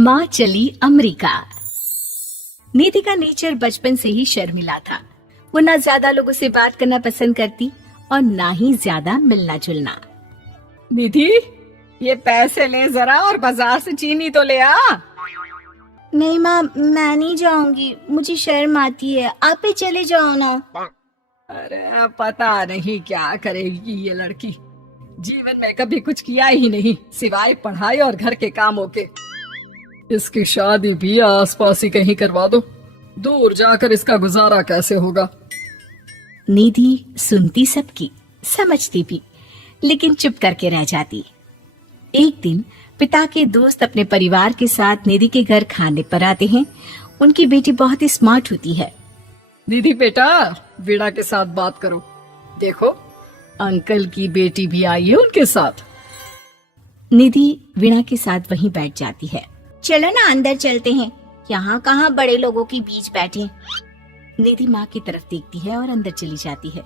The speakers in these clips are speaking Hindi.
माँ चली अमेरिका। निधि का नेचर बचपन से ही शर्मिला था। वो ना ज्यादा लोगों से बात करना पसंद करती और ना ही ज्यादा मिलना जुलना। निधि, ये पैसे ले जरा और बाजार से चीनी तो ले आ। नहीं माँ, मैं नहीं जाऊंगी, मुझे शर्म आती है, आप ही चले जाओ ना। अरे पता नहीं क्या करेगी ये लड़की। जीवन में कभी कुछ किया ही नहीं सिवाय पढ़ाई और घर के कामों के। इसकी शादी भी आसपास ही कहीं करवा दो, दूर जाकर इसका गुजारा कैसे होगा। निधि सुनती सबकी, समझती भी, लेकिन चुप करके रह जाती। एक दिन पिता के दोस्त अपने परिवार के साथ निधि के घर खाने पर आते हैं। उनकी बेटी बहुत ही स्मार्ट होती है। निधि बेटा, वीणा के साथ बात करो। देखो, अंकल की बेटी भी आई है उनके साथ। निधि वीणा के साथ वहीं बैठ जाती है। चलो ना अंदर चलते हैं, यहाँ कहाँ बड़े लोगों के बीच बैठे। निधि माँ की तरफ देखती है और अंदर चली जाती है।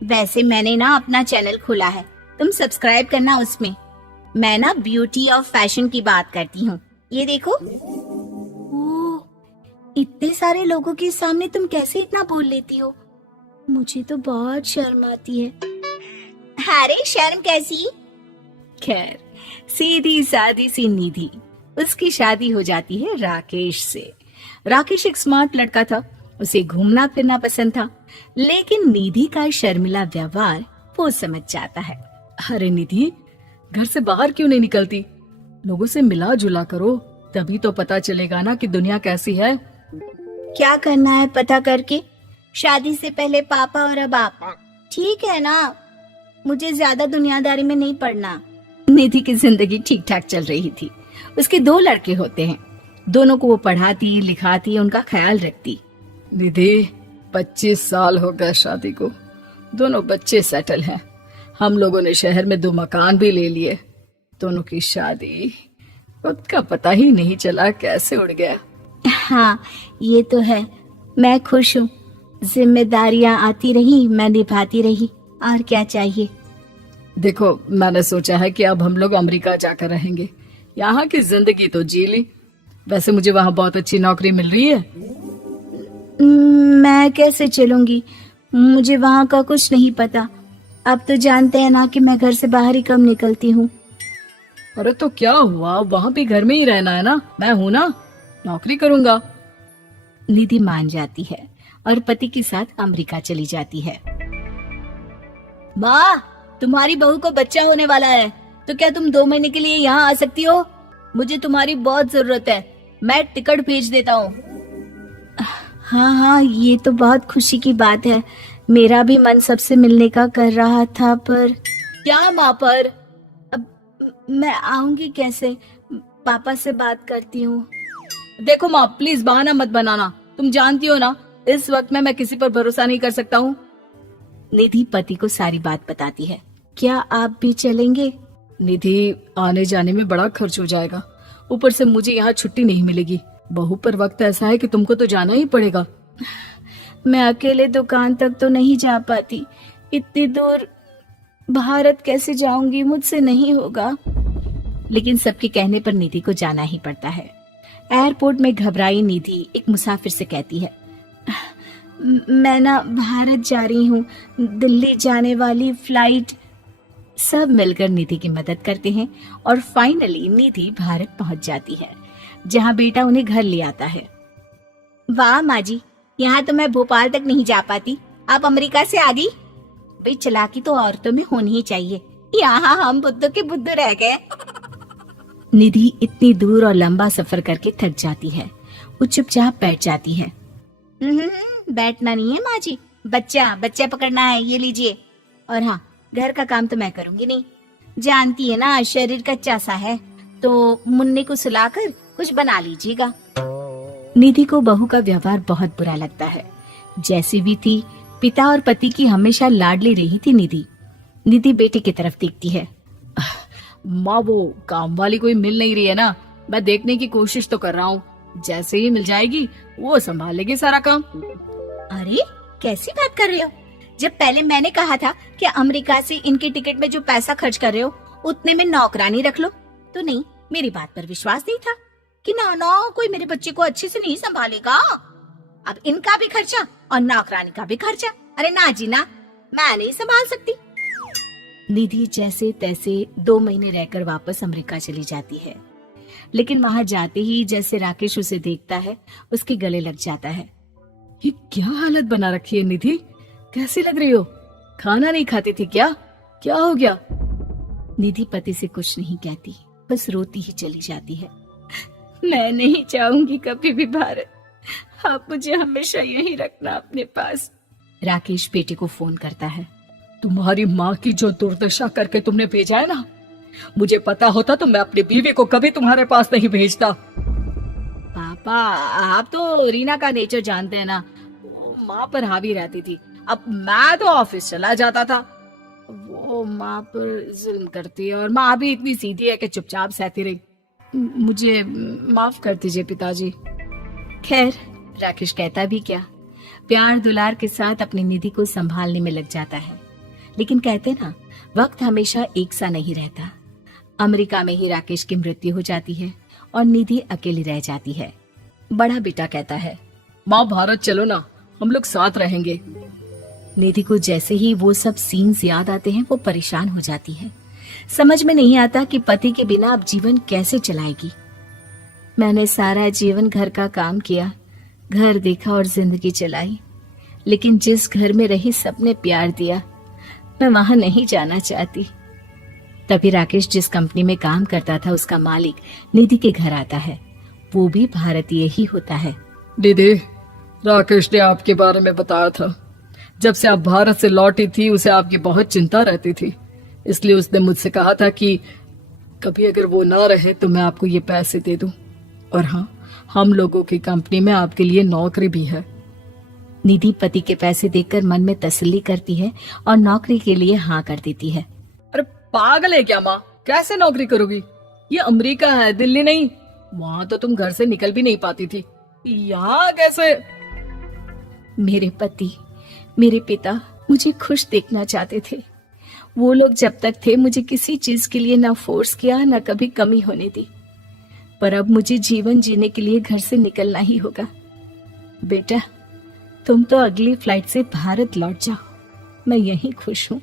वैसे मैंने ना अपना चैनल खोला है, तुम सब्सक्राइब करना उसमें। मैं ना ब्यूटी और फैशन की बात करती हूँ, ये देखो। ओह, इतने सारे लोगों के सामने तुम कैसे इतना बोल लेती हो? मुझे तो बहुत शर्म आती है। अरे शर्म कैसी। खैर, सीधी सादी सी निधि, उसकी शादी हो जाती है राकेश से। राकेश एक स्मार्ट लड़का था, उसे घूमना फिरना पसंद था, लेकिन निधि का शर्मिला व्यवहार वो समझ जाता है। अरे निधि, घर से बाहर क्यों नहीं निकलती? लोगों से मिला जुला करो, तभी तो पता चलेगा ना कि दुनिया कैसी है। क्या करना है पता करके? शादी से पहले पापा और अब आप। ठीक है ना, मुझे ज्यादा दुनियादारी में नहीं पड़ना। निधि की जिंदगी ठीक ठाक चल रही थी। उसके 2 लड़के होते हैं, दोनों को वो पढ़ाती लिखाती, उनका ख्याल रखती। निधि, 25 साल हो गए शादी को, दोनों बच्चे सेटल हैं। हम लोगों ने शहर में 2 मकान भी ले लिए। दोनों की शादी, खुद का पता ही नहीं चला कैसे उड़ गया। हाँ, ये तो है। मैं खुश हूँ, जिम्मेदारियाँ आती रही, मैं निभाती रही, और क्या चाहिए। देखो, मैंने सोचा है कि अब हम लोग अमेरिका जाकर रहेंगे। यहाँ की जिंदगी तो जी ली, वैसे मुझे वहाँ बहुत अच्छी नौकरी मिल रही है। मैं कैसे चलूंगी, मुझे वहाँ का कुछ नहीं पता। अब तो जानते हैं ना कि मैं घर से बाहर ही कम निकलती हूँ। अरे तो क्या हुआ, वहाँ भी घर में ही रहना है ना, मैं हूँ ना, नौकरी करूँगा। निधि मान जाती है और पति के साथ अमेरिका चली जाती है। माँ, तुम्हारी बहू को बच्चा होने वाला है, तो क्या तुम 2 महीने के लिए यहाँ आ सकती हो? मुझे तुम्हारी बहुत जरूरत है, मैं टिकट भेज देता हूँ। हाँ हाँ, ये तो बहुत खुशी की बात है। मेरा भी मन सबसे मिलने का कर रहा था, पर क्या माँ पर? अब मैं आऊंगी कैसे? पापा से बात करती हूँ। देखो माँ, प्लीज बहाना मत बनाना, तुम जानती हो ना इस वक्त में मैं किसी पर भरोसा नहीं कर सकता हूँ। निधि पति को सारी बात बताती है। क्या आप भी चलेंगे? निधि, आने जाने में बड़ा खर्च हो जाएगा, ऊपर से मुझे यहाँ छुट्टी नहीं मिलेगी। बहू पर वक्त ऐसा है कि तुमको तो जाना ही पड़ेगा। मैं अकेले दुकान तक तो नहीं जा पाती, इतनी दूर भारत कैसे जाऊंगी, मुझसे नहीं होगा। लेकिन सबके कहने पर निधि को जाना ही पड़ता है। एयरपोर्ट में घबराई निधि एक मुसाफिर से कहती है, मैं ना भारत जा रही हूँ, दिल्ली जाने वाली फ्लाइट। सब मिलकर निधि की मदद करते हैं और फाइनली निधि भारत पहुंच जाती है, जहां बेटा उन्हें घर ले आता है। वाह माँ जी, यहाँ तो मैं भोपाल तक नहीं जा पाती, आप अमेरिका से आ गई। भाई, चालाकी तो औरतों में होनी ही चाहिए, यहाँ हम बुद्धू के बुद्धू रह गए। निधि इतनी दूर और लंबा सफर करके थक जाती है, वो चुपचाप बैठ जाती है। बैठना नहीं है माँ जी, बच्चा बच्चा पकड़ना है, ये लीजिए। और हाँ, घर का काम तो मैं करूंगी नहीं, जानती है ना शरीर कच्चा सा है, तो मुन्ने को सुलाकर कुछ बना लीजिएगा। निधि को बहू का व्यवहार बहुत बुरा लगता है। जैसी भी थी, पिता और पति की हमेशा लाडली रही थी निधि। निधि बेटे की तरफ देखती है। माँ, वो काम वाली कोई मिल नहीं रही है ना, मैं देखने की कोशिश तो कर रहा हूँ, जैसे ही मिल जाएगी वो संभालेगी सारा काम। अरे कैसी बात कर रहे हो? जब पहले मैंने कहा था कि अमेरिका से इनके टिकट में जो पैसा खर्च कर रहे हो उतने में नौकरानी रख लो, तो नहीं, मेरी बात पर विश्वास नहीं था। कि ना कोई मेरे बच्चे को अच्छे से नहीं संभालेगा। अब इनका भी खर्चा और नौकरानी का भी खर्चा। अरे ना जी ना, मैं नहीं संभाल सकती। निधि जैसे तैसे 2 महीने रहकर वापस अमेरिका चली जाती है, लेकिन वहां जाते ही जैसे राकेश उसे देखता है उसके गले लग जाता है। ये क्या हालत बना रखी है निधि, कैसी लग रही हो? खाना नहीं खाती थी क्या? क्या हो गया? निधि पति से कुछ नहीं कहती, बस रोती ही चली जाती है। मैं नहीं चाहूंगी कभी भी भारत, आप मुझे हमेशा यहीं रखना अपने पास। राकेश बेटे को फोन करता है। तुम्हारी माँ की जो दुर्दशा करके तुमने भेजा है ना, मुझे पता होता तो मैं अपनी बीवी को कभी तुम्हारे पास नहीं भेजता। पापा, आप तो रीना का नेचर जानते हैं ना, वो माँ पर हावी रहती थी। अब मैं तो ऑफिस चला जाता था, वो माँ पर जुल्म करती है और माँ भी इतनी सीधी है कि चुपचाप सहती रही। मुझे माफ कर दीजिए पिताजी। खैर, राकेश कहता भी क्या, प्यार दुलार के साथ अपनी निधि को संभालने में लग जाता है। लेकिन कहते ना, वक्त हमेशा एक सा नहीं रहता। अमेरिका में ही राकेश की मृत्यु हो जाती है और निधि अकेली रह जाती है। बड़ा बेटा कहता है, माँ भारत चलो ना, हम लोग साथ रहेंगे। निधि को जैसे ही वो सब सीन्स याद आते हैं वो परेशान हो जाती है। समझ में नहीं आता कि पति के बिना अब जीवन कैसे चलाएगी। मैंने सारा जीवन घर का काम किया, घर देखा और जिंदगी चलाई, लेकिन जिस घर में रही सबने प्यार दिया, मैं वहां नहीं जाना चाहती। तभी राकेश जिस कंपनी में काम करता था उसका मालिक निधि के घर आता है। वो भी भारतीय ही होता है। दीदी, राकेश ने आपके बारे में बताया था। जब से आप भारत से लौटी थी उसे आपकी बहुत चिंता रहती थी, इसलिए उसने मुझसे कहा था कि कभी अगर वो ना रहे तो मैं आपको ये पैसे दे दूं। और हाँ, हम लोगों की कंपनी में आपके लिए नौकरी भी है। निधि पति के पैसे देखकर मन में तसल्ली करती है और नौकरी के लिए हाँ कर देती है। अरे पागल है क्या माँ, कैसे नौकरी करोगी? ये अमेरिका है, दिल्ली नहीं। वहां तो तुम घर से निकल भी नहीं पाती थी, यहाँ कैसे? मेरे पति, मेरे पिता मुझे खुश देखना चाहते थे। वो लोग जब तक थे मुझे किसी चीज के लिए ना फोर्स किया, ना कभी कमी होने दी। पर अब मुझे जीवन जीने के लिए घर से निकलना ही होगा। बेटा, तुम तो अगली फ्लाइट से भारत लौट जाओ, मैं यहीं खुश हूँ।